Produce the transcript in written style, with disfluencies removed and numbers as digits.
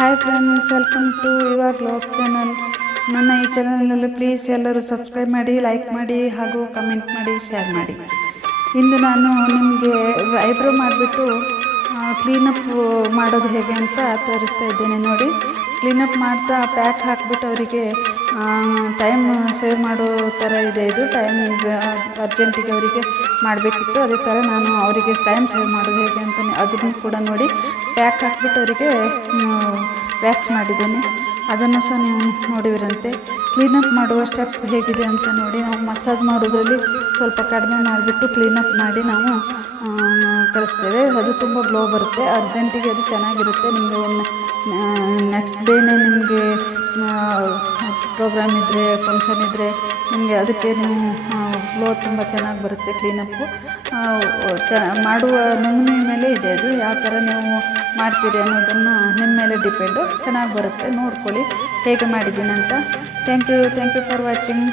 Hi friends, welcome to eyrwsಕ channel. ನನ್ನ ಈ ಚಾನಲಲ್ಲಿ ಪ್ಲೀಸ್ ಎಲ್ಲರೂ ಸಬ್ಸ್ಕ್ರೈಬ್ ಮಾಡಿ, ಲೈಕ್ ಮಾಡಿ ಹಾಗೂ ಕಮೆಂಟ್ ಮಾಡಿ, ಶೇರ್ ಮಾಡಿ. ಇಂದು ನಾನು ನಿಮಗೆ ಐಬ್ರೋ ಮಾಡಿಬಿಟ್ಟು ಕ್ಲೀನಪ್ ಮಾಡೋದು ಹೇಗೆ ಅಂತ ತೋರಿಸ್ತಾ ಇದ್ದೇನೆ. ನೋಡಿ, ಕ್ಲೀನಪ್ ಮಾಡ್ತಾ ಪ್ಯಾಕ್ ಹಾಕಿಬಿಟ್ಟು ಅವರಿಗೆ ಟೈಮ್ ಸೇವ್ ಮಾಡೋ ಥರ ಇದೆ. ಇದು ಟೈಮ್ ಅರ್ಜೆಂಟಿಗೆ ಅವರಿಗೆ ಮಾಡಬೇಕಿತ್ತು. ಅದೇ ಥರ ನಾನು ಅವರಿಗೆ ಟೈಮ್ ಸೇವ್ ಮಾಡೋದು ಹೇಗೆ ಅಂತ ಅದನ್ನು ಕೂಡ ನೋಡಿ ಪ್ಯಾಕ್ ಹಾಕಿಬಿಟ್ಟು ಅವರಿಗೆ ವ್ಯಾಕ್ಸ್ ಮಾಡಿದ್ದೇನೆ. ಅದನ್ನು ಸಹ ನೀವು ನೋಡಿವಿರಂತೆ. ಕ್ಲೀನಪ್ ಮಾಡುವ ಸ್ಟೆಪ್ ಹೇಗಿದೆ ಅಂತ ನೋಡಿ. ನಾವು ಮಸಾಜ್ ಮಾಡೋದ್ರಲ್ಲಿ ಸ್ವಲ್ಪ ಕಡಿಮೆ ಮಾಡಿಬಿಟ್ಟು ಕ್ಲೀನಪ್ ಮಾಡಿ ನಾವು ಕಳಿಸ್ತೇವೆ. ಅದು ತುಂಬ ಗ್ಲೋ ಬರುತ್ತೆ. ಅರ್ಜೆಂಟಿಗೆ ಅದು ಚೆನ್ನಾಗಿರುತ್ತೆ. ನಿಮಗೆ ನೆಕ್ಸ್ಟ್ ಡೇನೇ ನಿಮಗೆ ಪ್ರೋಗ್ರಾಮ್ ಇದ್ದರೆ, ಫಂಕ್ಷನ್ ಇದ್ದರೆ ನಿಮಗೆ ಅದಕ್ಕೆ ನೀವು ಗ್ಲೋ ತುಂಬ ಚೆನ್ನಾಗಿ ಬರುತ್ತೆ. ಕ್ಲೀನಪ್ಪು ಮಾಡುವ ನಮೂನೆ ಮೇಲೆ ಇದೆ. ಅದು ಯಾವ ಥರ ನೀವು ಮಾಡ್ತೀರಿ ಅನ್ನೋದನ್ನು ನಿಮ್ಮ ಮೇಲೆ ಡಿಪೆಂಡು. ಚೆನ್ನಾಗಿ ಬರುತ್ತೆ. ನೋಡ್ಕೊಳ್ಳಿ ಹೇಗೆ ಮಾಡಿದ್ದೀನಿ ಅಂತ. Thank you for watching.